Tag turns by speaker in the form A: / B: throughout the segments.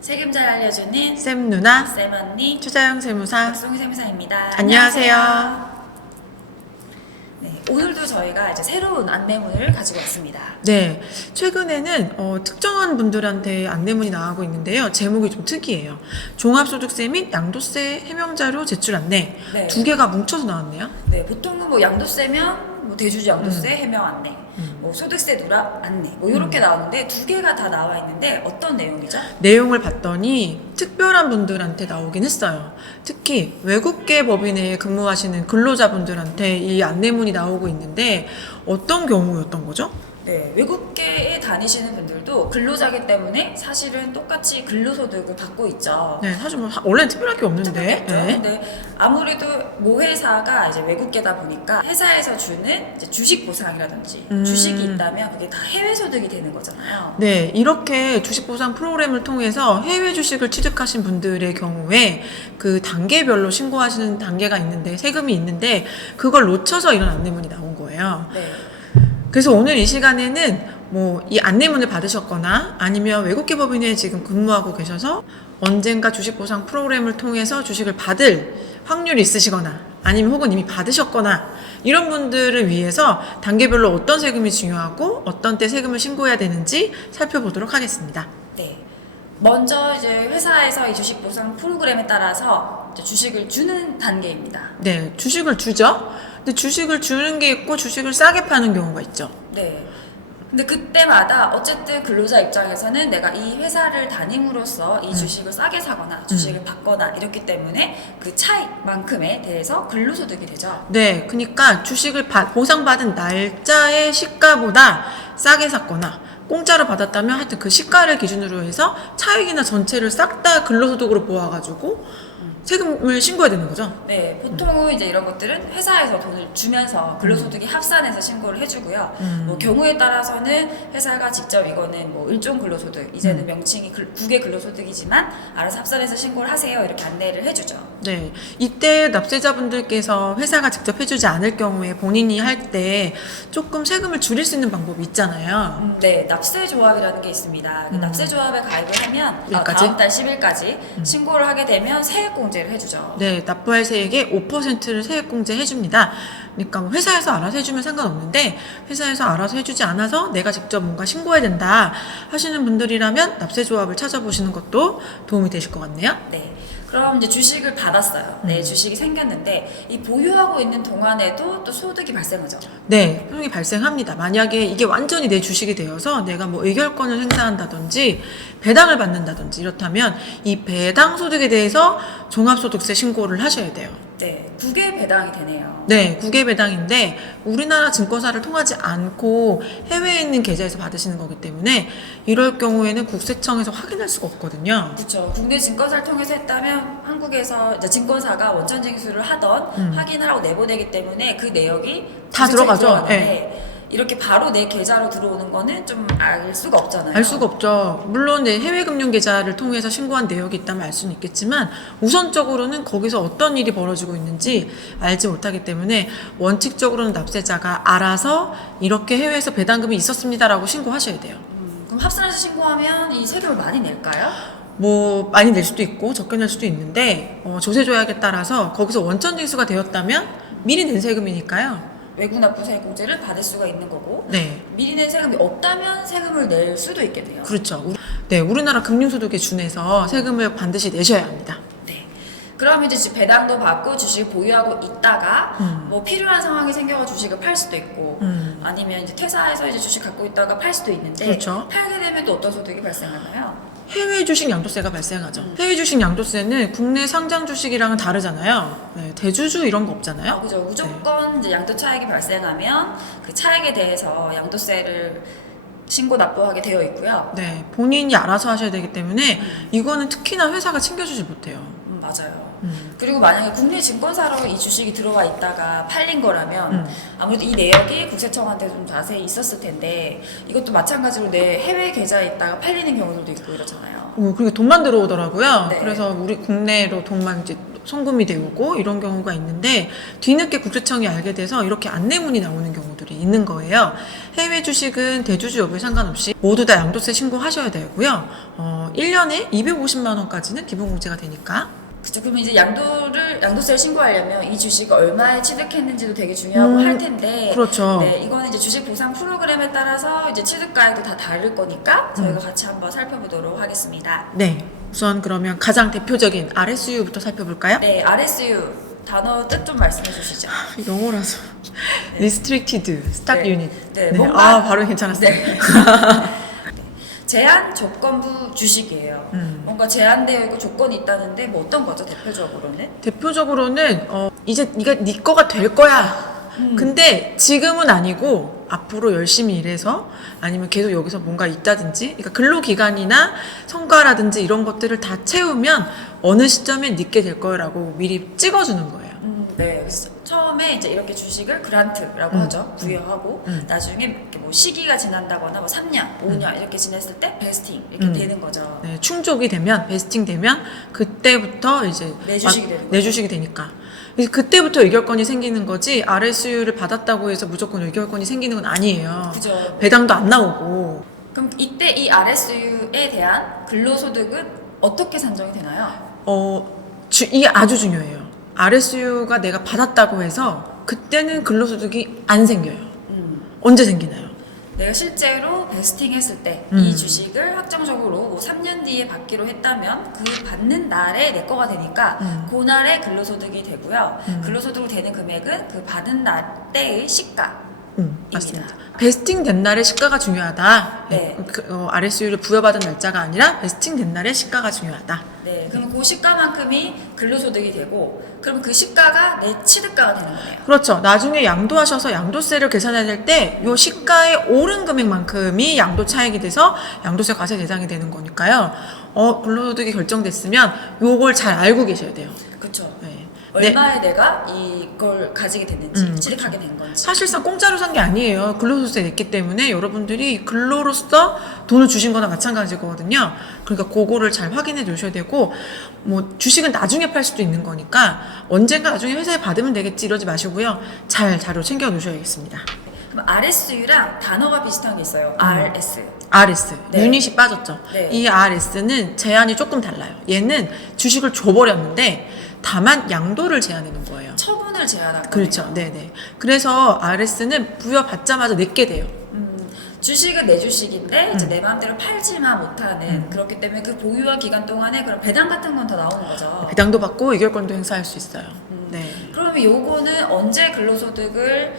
A: 세금 잘 알려주는
B: 쌤 누나
A: 쌤 언니
B: 추자영 세무사
A: 박송희 세무사입니다.
B: 안녕하세요.
A: 네, 오늘도 저희가 이제 새로운 안내문을 가지고 왔습니다.
B: 네 최근에는 어, 특정한 분들한테 안내문이 나가고 있는데요 제목이 좀 특이해요 종합소득세 및 양도세 해명자료 제출 안내
A: 네.
B: 두 개가 뭉쳐서 나왔네요
A: 네, 보통은 뭐 양도세면 뭐 대주주 양도세 해명 안내,
B: 음.
A: 뭐 소득세 누락 안내, 뭐 이렇게 나오는데 두 개가 다 나와 있는데 어떤 내용이죠?
B: 내용을 봤더니 특별한 분들한테 나오긴 했어요 특히 외국계 법인에 근무하시는 근로자분들한테 이 안내문이 나오고 있는데 어떤 경우였던 거죠?
A: 네, 외국계에 다니시는 분들도 근로자기 때문에 사실은 똑같이 근로소득을 받고 있죠.
B: 네 사실 뭐 하- 원래는 특별할 게 없는데. 네.
A: 근데 아무래도 모 회사가 이제 외국계다 보니까 회사에서 주는 이제 주식 보상이라든지
B: 음.
A: 주식이 있다면 그게 다 해외 소득이 되는 거잖아요.
B: 네, 이렇게 주식 보상 프로그램을 통해서 해외 주식을 취득하신 분들의 경우에 그 단계별로 신고하시는 단계가 있는데 세금이 있는데 그걸 놓쳐서 이런 안내문이 나온 거예요.
A: 네.
B: 그래서 오늘 이 시간에는 뭐 이 안내문을 받으셨거나 아니면 외국계 법인에 지금 근무하고 계셔서 언젠가 주식 보상 프로그램을 통해서 주식을 받을 확률이 있으시거나 아니면 혹은 이미 받으셨거나 이런 분들을 위해서 단계별로 어떤 세금이 중요하고 어떤 때 세금을 신고해야 되는지 살펴보도록 하겠습니다.
A: 네. 먼저 이제 회사에서 이 주식 보상 프로그램에 따라서 주식을 주는 단계입니다.
B: 네, 주식을 주죠. 근데 주식을 주는 게 있고 주식을 싸게 파는 경우가 있죠.
A: 네. 근데 그때마다 어쨌든 근로자 입장에서는 내가 이 회사를 다님으로써 이 주식을 싸게 사거나 주식을 받거나 이렇기 때문에 그 차이만큼에 대해서 근로소득이 되죠.
B: 네, 그러니까 주식을 받- 보상받은 날짜의 시가보다 싸게 샀거나 공짜로 받았다면 하여튼 그 시가를 기준으로 해서 차익이나 전체를 싹 다 근로소득으로 모아가지고 세금을 신고해야 되는 거죠.
A: 네, 보통은 이제 이런 것들은 회사에서 돈을 주면서 근로소득이 합산해서 신고를 해주고요.
B: 음.
A: 뭐 경우에 따라서는 회사가 직접 이거는 뭐 일종 근로소득, 이제는
B: 음.
A: 명칭이 글- 국외 근로소득이지만 알아서 합산해서 신고를 하세요 이렇게 안내를 해주죠.
B: 네, 이때 납세자분들께서 회사가 직접 해주지 않을 경우에 본인이 할 때 조금 세금을 줄일 수 있는 방법이 있잖아요.
A: 음, 네, 납세 조합이라는 게 있습니다. 그
B: 음.
A: 납세 조합에 가입을 하면 아,
B: 일까지?
A: 다음 달 10일까지 신고를 하게 되면 세액 공제를 해주죠.
B: 네, 납부할 세액의 5%를 세액 공제 해 줍니다. 그러니까 뭐 회사에서 알아서 해주면 상관없는데 회사에서 알아서 해주지 않아서 내가 직접 뭔가 신고해야 된다 하시는 분들이라면 납세 조합을 찾아보시는 것도 도움이 되실 것 같네요.
A: 네. 그럼 이제 주식을 받았어요.
B: 음.
A: 네, 주식이 생겼는데 이 보유하고 있는 동안에도 또 소득이 발생하죠.
B: 네, 소득이 발생합니다. 만약에 이게 완전히 내 주식이 되어서 내가 뭐 의결권을 행사한다든지 배당을 받는다든지 이렇다면 이 배당 소득에 대해서 종합소득세 신고를 하셔야 돼요.
A: 네, 국외 배당이 되네요.
B: 네, 국외 배당인데 우리나라 증권사를 통하지 않고 해외에 있는 계좌에서 받으시는 거기 때문에 이럴 경우에는 국세청에서 확인할 수가 없거든요.
A: 그렇죠. 국내 증권사를 통해서 했다면 한국에서 이제 증권사가 원천 징수를 하던
B: 음.
A: 확인을 하고 내보내기 때문에 그 내역이
B: 다
A: 국세청에
B: 들어가죠. 예.
A: 들어가는데 이렇게 바로 내 계좌로 들어오는 거는 좀 알 수가 없잖아요.
B: 알 수가 없죠. 물론 네, 해외 금융 계좌를 통해서 신고한 내역이 있다면 알 수는 있겠지만 우선적으로는 거기서 어떤 일이 벌어지고 있는지 알지 못하기 때문에 원칙적으로는 납세자가 알아서 이렇게 해외에서 배당금이 있었습니다라고 신고하셔야 돼요.
A: 음, 그럼 합산해서 신고하면 이 세금을 많이 낼까요?
B: 뭐 많이 낼 수도 있고 적게 낼 수도 있는데 어, 조세 조약에 따라서 거기서 원천 징수가 되었다면 미리 낸 세금이니까요.
A: 외국 납부세 공제를 받을 수가 있는 거고
B: 네,
A: 미리 낸 세금이 없다면 세금을 낼 수도 있겠네요.
B: 그렇죠. 우리- 네, 우리나라 금융소득에 준해서 세금을 반드시 내셔야 합니다.
A: 네. 그럼 이제 지- 배당도 받고 주식을 보유하고 있다가
B: 음.
A: 뭐 필요한 상황이 생겨서 주식을 팔 수도 있고
B: 음.
A: 아니면 이제 퇴사해서 이제 주식 갖고 있다가 팔 수도 있는데
B: 그렇죠.
A: 팔게 되면 또 어떤 소득이 발생하나요?
B: 해외 주식 양도세가 발생하죠.
A: 음.
B: 해외 주식 양도세는 국내 상장 주식이랑은 다르잖아요. 네, 대주주 이런 거
A: 아,
B: 없잖아요.
A: 그죠. 무조건 이제 양도 차익이 발생하면 그 차익에 대해서 양도세를 신고 납부하게 되어 있고요.
B: 네, 본인이 알아서 하셔야 되기 때문에 이거는 특히나 회사가 챙겨주지 못해요.
A: 음, 맞아요.
B: 음.
A: 그리고 만약에 국내 증권사로 이 주식이 들어와 있다가 팔린 거라면
B: 음.
A: 아무래도 이 내역이 국세청한테 좀 자세히 있었을 텐데 이것도 마찬가지로 내 해외 계좌에 있다가 팔리는 경우들도 있고 이렇잖아요.
B: 오, 그리고 돈만 들어오더라고요.
A: 네.
B: 그래서 우리 국내로 돈만 이제 송금이 되고 이런 경우가 있는데 뒤늦게 국세청이 알게 돼서 이렇게 안내문이 나오는 경우들이 있는 거예요. 해외 주식은 대주주 여부에 상관없이 모두 다 양도세 신고하셔야 되고요. 어, 1년에 250만 원까지는 기본 공제가 되니까
A: 그쵸. 그러면 이제 양도를 양도세를 신고하려면 이 주식을 얼마에 취득했는지도 되게 중요하고
B: 음,
A: 할 텐데.
B: 그렇죠.
A: 네, 이거는 이제 주식 보상 프로그램에 따라서 이제 취득가액도 다 다를 거니까 저희가 같이 한번 살펴보도록 하겠습니다.
B: 네. 우선 그러면 가장 대표적인 RSU부터 살펴볼까요?
A: 네, RSU 단어 뜻 좀 말씀해 주시죠.
B: 영어라서 Restricted Stock
A: 네.
B: Unit.
A: 네,
B: 네.
A: 뭔가-
B: 아 바로 괜찮았어요.
A: 네. 제한 조건부 주식이에요.
B: 음.
A: 뭔가 제한되어 있고 조건이 있다는데 뭐 어떤 거죠 대표적으로는?
B: 대표적으로는 어, 이제 네가 네 거가 될 거야.
A: 음.
B: 근데 지금은 아니고 앞으로 열심히 일해서 아니면 계속 여기서 뭔가 있다든지 그러니까 근로 기간이나 성과라든지 이런 것들을 다 채우면 어느 시점에 늦게 될 거라고 미리 찍어주는 거예요.
A: 음, 네. 처음에 이제 이렇게 주식을 그란트라고
B: 음.
A: 하죠. 부여하고
B: 음.
A: 나중에 이렇게 뭐 시기가 지난다거나 뭐 3년, 5년 이렇게 지냈을 때 베스팅 이렇게
B: 음.
A: 되는 거죠.
B: 네, 충족이 되면 베스팅 되면 그때부터 이제
A: 내 주식이
B: 막-
A: 되는 거죠.
B: 내 주식이 되니까 그래서 그때부터 의결권이 생기는 거지 RSU를 받았다고 해서 무조건 의결권이 생기는 건 아니에요.
A: 그죠.
B: 배당도 안 나오고
A: 그럼 이때 이 RSU에 대한 근로소득은 어떻게 산정이 되나요?
B: 어 주, 이게 아주 중요해요. RSU가 내가 받았다고 해서 그때는 근로소득이 안 생겨요.
A: 음.
B: 언제 생기나요?
A: 내가 실제로 베스팅 했을 때 이
B: 음.
A: 주식을 확정적으로 뭐 3년 뒤에 받기로 했다면 그 받는 날에 내 거가 되니까
B: 음.
A: 그 날에 근로소득이 되고요.
B: 음.
A: 근로소득으로 되는 금액은 그 받은 날 때의 시가.
B: 음, 맞습니다. 베스팅 된 날의 시가가 중요하다.
A: 네.
B: 그, 어, RSU를 부여받은 날짜가 아니라 베스팅 된 날의 시가가 중요하다.
A: 네, 그럼 그 시가만큼이 근로소득이 되고 그럼 그 시가가 내 취득가가 되는 거네요.
B: 그렇죠. 나중에 양도하셔서 양도세를 계산해야 될 때 요 시가의 오른 금액만큼이 양도 차익이 돼서 양도세 과세 대상이 되는 거니까요. 어, 근로소득이 결정됐으면 요걸 잘 알고 계셔야 돼요.
A: 그렇죠.
B: 네. 네.
A: 얼마에 내가 이걸 가지게 됐는지
B: 음,
A: 취득하게 된 건지.
B: 사실상 공짜로 산 게 아니에요. 근로소득세 냈기 때문에 여러분들이 근로로서 돈을 주신 거나 마찬가지거든요. 그러니까 그거를 잘 확인해 두셔야 되고, 뭐, 주식은 나중에 팔 수도 있는 거니까, 언젠가 나중에 회사에 받으면 되겠지 이러지 마시고요. 잘 자료 챙겨 놓으셔야겠습니다.
A: 그럼 RSU랑 단어가 비슷한 게 있어요.
B: 음.
A: RS.
B: RS,
A: 네.
B: 유닛이 빠졌죠.
A: 네.
B: 이 RS는 제한이 조금 달라요. 얘는 주식을 줘버렸는데, 다만 양도를 제한해 놓은 거예요.
A: 처분을 거예요.
B: 그렇죠. 네네. 그래서 RS는 부여받자마자 내게 돼요.
A: 음, 주식은 내 주식인데 이제
B: 음.
A: 내 마음대로 팔지만 못하는
B: 음.
A: 그렇기 때문에 그 보유와 기간 동안에 그런 배당 같은 건 더 나오는 거죠.
B: 배당도 받고 의결권도 행사할 수 있어요.
A: 음.
B: 네.
A: 그러면 요거는 언제 근로소득을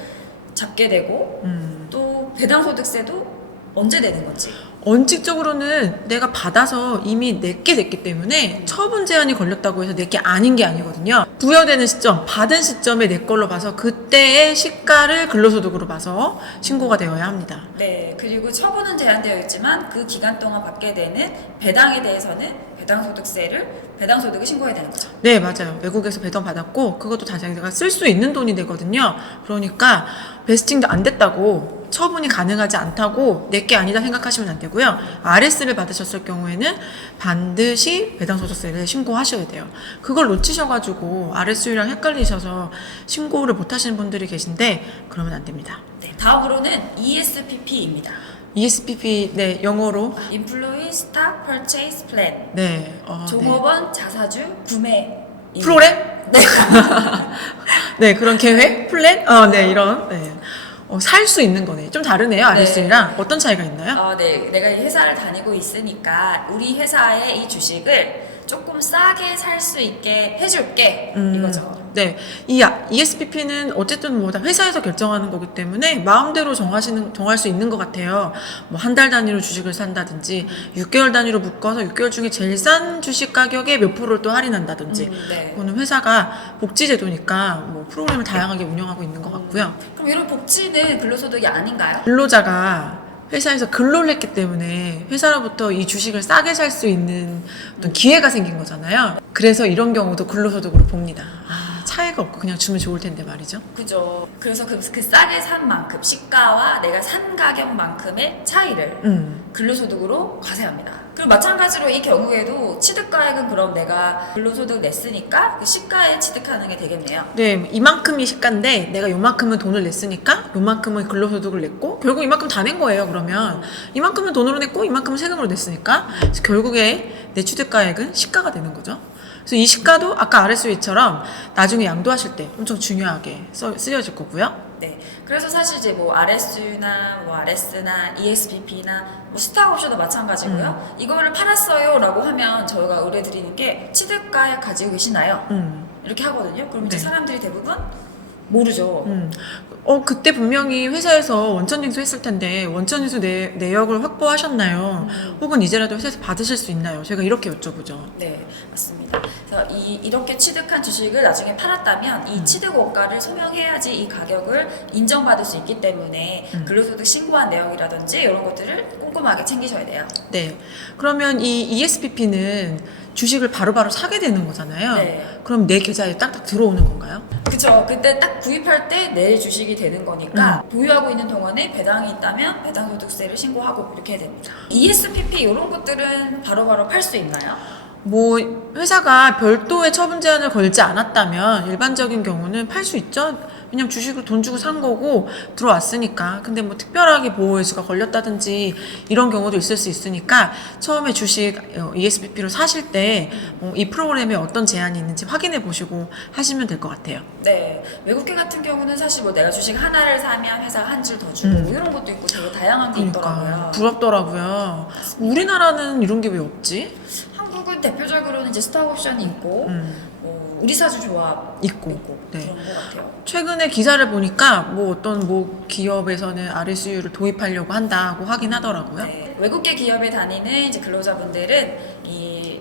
A: 잡게 되고
B: 음.
A: 또 배당소득세도 언제 내는 건지.
B: 원칙적으로는 내가 받아서 이미 내게 됐기 때문에 처분 제한이 걸렸다고 해서 내게 아닌 게 아니거든요. 부여되는 시점, 받은 시점에 내 걸로 봐서 그때의 시가를 근로소득으로 봐서 신고가 되어야 합니다.
A: 네, 그리고 처분은 제한되어 있지만 그 기간 동안 받게 되는 배당에 대해서는 배당소득세를 배당소득을 신고해야 되는 거죠.
B: 네, 맞아요. 외국에서 배당 받았고 그것도 다 자기가 쓸 수 있는 돈이 되거든요. 그러니까 베스팅도 안 됐다고 처분이 가능하지 않다고 내게 아니다 생각하시면 안 되고요. RS를 받으셨을 경우에는 반드시 배당소득세를 신고하셔야 돼요. 그걸 놓치셔가지고 RSU랑 헷갈리셔서 신고를 못 하시는 분들이 계신데 그러면 안 됩니다.
A: 네, 다음으로는 ESPP입니다.
B: ESPP, 네, 영어로.
A: Employee Stock Purchase Plan.
B: 네, 어, 네.
A: 종업원 자사주 구매.
B: 프로그램?
A: 네.
B: 네, 그런 계획, 플랜, 어, 네, 이런, 네. 어, 살 수 있는 거네. 좀 다르네요, RS랑. 어떤 차이가 있나요?
A: 어, 네. 내가 이 회사를 다니고 있으니까 우리 회사의 이 주식을 조금 싸게 살 수 있게 해줄게.
B: 음,
A: 이거죠.
B: 네. 이 아- ESPP는 어쨌든 뭐 다 회사에서 결정하는 거기 때문에 마음대로 정하시는, 정할 수 있는 것 같아요. 뭐 한 달 단위로 주식을 산다든지, 6개월 단위로 묶어서 6개월 중에 제일 싼 주식 가격에 몇 프로를 또 할인한다든지.
A: 음, 네.
B: 그거는 회사가 복지제도니까 뭐 프로그램을 다양하게 운영하고 있는 것 같고요.
A: 그럼 이런 복지는 근로소득이 아닌가요?
B: 근로자가 회사에서 근로를 했기 때문에 회사로부터 이 주식을 싸게 살 수 있는 어떤 기회가 생긴 거잖아요. 그래서 이런 경우도 근로소득으로 봅니다. 아, 차이가 없고 그냥 주면 좋을 텐데 말이죠.
A: 그죠. 그래서 그, 그 싸게 산 만큼 시가와 내가 산 가격만큼의 차이를
B: 음,
A: 근로소득으로 과세합니다. 그리고 마찬가지로 이 경우에도 취득가액은 그럼 내가 근로소득 냈으니까 그 시가에 취득하는 게 되겠네요.
B: 네, 이만큼이 시가인데 내가 요만큼은 돈을 냈으니까 요만큼은 근로소득을 냈고 결국 이만큼 다 낸 거예요. 그러면 이만큼은 돈으로 냈고 이만큼은 세금으로 냈으니까 결국에 내 취득가액은 시가가 되는 거죠. 그래서 이 시가도 아까 RSU처럼 나중에 양도하실 때 엄청 중요하게 써, 쓰여질 거고요.
A: 네. 그래서 사실 이제 뭐 RSU나 뭐 RS나 ESPP나 뭐 스탁 옵션도 마찬가지고요. 이거를 팔았어요라고 하면 저희가 의뢰드리는 게 취득가액 가지고 계시나요?
B: 음.
A: 이렇게 하거든요. 그럼 이제
B: 네.
A: 사람들이 대부분 모르죠.
B: 음. 어, 그때 분명히 회사에서 원천 징수 했을 텐데 원천 징수 내, 내역을 확보하셨나요?
A: 음.
B: 혹은 이제라도 회사에서 받으실 수 있나요? 제가 이렇게 여쭤보죠.
A: 네, 맞습니다. 그래서 이, 이렇게 취득한 주식을 나중에 팔았다면 이
B: 음.
A: 취득 원가를 소명해야지 이 가격을 인정받을 수 있기 때문에
B: 음.
A: 근로소득 신고한 내역이라든지 이런 것들을 꼼꼼하게 챙기셔야 돼요.
B: 네. 그러면 이 ESPP는 주식을 바로바로 사게 되는 거잖아요.
A: 네.
B: 그럼 내 계좌에 딱딱 들어오는 건가요?
A: 그쵸. 그때 딱 구입할 때 내 주식이 되는 거니까
B: 음.
A: 보유하고 있는 동안에 배당이 있다면 배당소득세를 신고하고 이렇게 해야 됩니다. ESPP 이런 것들은 바로바로 팔 수 있나요?
B: 뭐 회사가 별도의 처분 제한을 걸지 않았다면 일반적인 경우는 팔 수 있죠. 왜냐면 주식을 돈 주고 산 거고 들어왔으니까. 근데 뭐 특별하게 보호해수가 걸렸다든지 이런 경우도 있을 수 있으니까 처음에 주식 어, ESPP로 사실 때 어, 이 프로그램에 어떤 제한이 있는지 확인해 보시고 하시면 될 것 같아요.
A: 네. 외국계 같은 경우는 사실 뭐 내가 주식 하나를 사면 회사가 한줄 더 주고
B: 음.
A: 뭐 이런 것도 있고 되게 다양한 게 있더라고요.
B: 그러니까 부럽더라고요. 우리나라는 이런 게 왜 없지?
A: 한국은 대표적으로는 이제 스탁 옵션이 있고
B: 음,
A: 뭐 우리 사주 조합
B: 있고.
A: 있고
B: 네.
A: 그런 것 같아요.
B: 최근에 기사를 보니까 뭐 어떤 뭐 기업에서는 RSU를 도입하려고 한다고 하긴 하더라고요.
A: 네. 외국계 기업에 다니는 이제 근로자분들은 이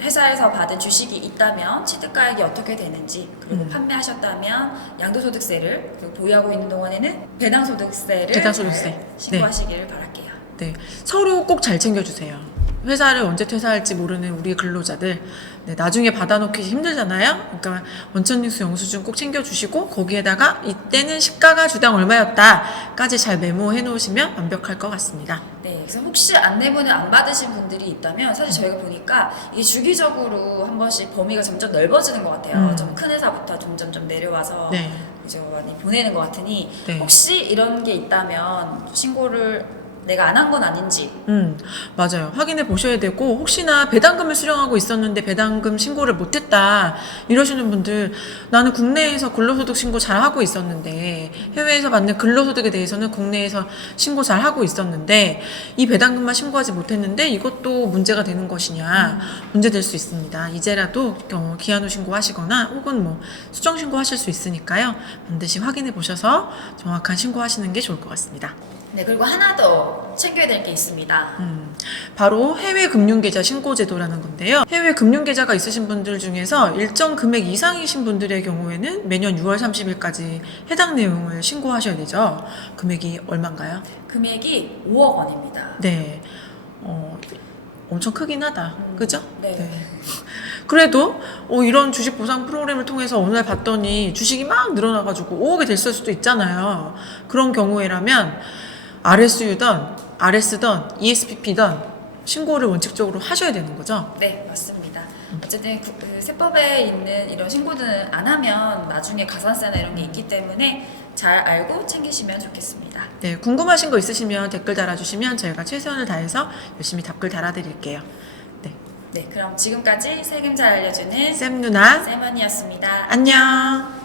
A: 회사에서 받은 주식이 있다면 취득가액이 어떻게 되는지 그리고
B: 음.
A: 판매하셨다면 양도소득세를 그리고 보유하고 있는 동안에는 배당소득세를
B: 배당소득세.
A: 잘 신고하시기를 바랄게요.
B: 네, 서류 꼭잘 챙겨주세요. 회사를 언제 퇴사할지 모르는 우리 근로자들, 네, 나중에 받아놓기 힘들잖아요. 그러니까 원천징수 영수증 꼭 챙겨주시고 거기에다가 이때는 시가가 주당 얼마였다까지 잘 메모해 놓으시면 완벽할 것 같습니다.
A: 네, 그래서 혹시 안내문을 안 받으신 분들이 있다면 사실 저희가 보니까 이게 주기적으로 한 번씩 범위가 점점 넓어지는 것 같아요.
B: 음.
A: 좀큰 회사부터 점점 좀 내려와서
B: 네,
A: 그죠 많이 보내는 것 같으니
B: 네.
A: 혹시 이런 게 있다면 신고를 내가 안 한 건 아닌지
B: 음, 맞아요. 확인해 보셔야 되고, 혹시나 배당금을 수령하고 있었는데 배당금 신고를 못했다, 이러시는 분들, 나는 국내에서 근로소득 신고 잘 하고 있었는데, 해외에서 받는 근로소득에 대해서는 국내에서 신고 잘 하고 있었는데, 이 배당금만 신고하지 못했는데, 이것도 문제가 되는 것이냐, 문제될 수 있습니다. 이제라도 어, 기한 후 신고하시거나, 혹은 뭐, 수정 신고하실 수 있으니까요. 반드시 확인해 보셔서 정확한 신고하시는 게 좋을 것 같습니다.
A: 네 그리고 하나 더 챙겨야 될 게 있습니다.
B: 음, 바로 해외 금융계좌 신고 제도라는 건데요. 해외 금융계좌가 있으신 분들 중에서 일정 금액 이상이신 분들의 경우에는 매년 6월 30일까지 해당 내용을 신고하셔야 되죠. 금액이 얼마인가요?
A: 금액이 5억 원입니다.
B: 네. 어, 엄청 크긴 하다.
A: 음,
B: 그죠?
A: 네.
B: 그래도 어, 이런 주식 보상 프로그램을 통해서 어느 날 봤더니 주식이 막 늘어나가지고 5억이 됐을 수도 있잖아요. 그런 경우에라면 RSU든 RS든 ESPP든 신고를 원칙적으로 하셔야 되는 거죠.
A: 네, 맞습니다. 어쨌든 구- 그 세법에 있는 이런 신고는 안 하면 나중에 가산세나 이런 게 있기 때문에 잘 알고 챙기시면 좋겠습니다.
B: 네, 궁금하신 거 있으시면 댓글 달아주시면 저희가 최선을 다해서 열심히 답글 달아드릴게요. 네,
A: 네, 그럼 지금까지 세금 잘 알려주는
B: 쌤 누나
A: 세먼이었습니다.
B: 안녕.